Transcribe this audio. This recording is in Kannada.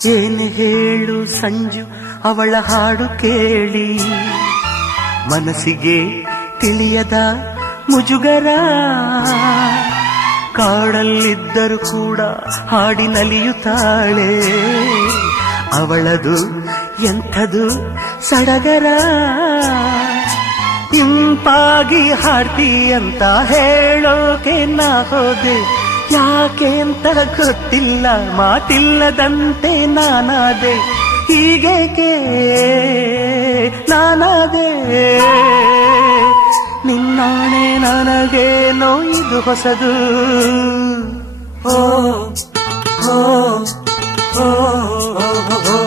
ಏನು ಹೇಳು ಸಂಜು ಅವಳ ಹಾಡು ಕೇಳಿ, ಮನಸ್ಸಿಗೆ ತಿಳಿಯದ ಮುಜುಗರ. ಕಾಡಲ್ಲಿದ್ದರೂ ಕೂಡ ಹಾಡಿ ನಲಿಯುತ್ತಾಳೆ, ಅವಳದು ಎಂಥದು ಸಡಗರ. ಇಂಪಾಗಿ ಹಾಡ್ತಿ ಅಂತ ಹೇಳೋಕೆ ನಾ ಹೋದೆ, ಯಾಕೆ ಅಂತ ಗೊತ್ತಿಲ್ಲ, ಮಾತಿಲ್ಲದಂತೆ ನಾನಾದೆ. ಹೀಗೇಕೆ ನಾನಾದೆ, ನಿನ್ನಾಣೆ ನನಗೇನೋ ಇದು ಹೊಸದು. ಓ ಓ ಓ ಓ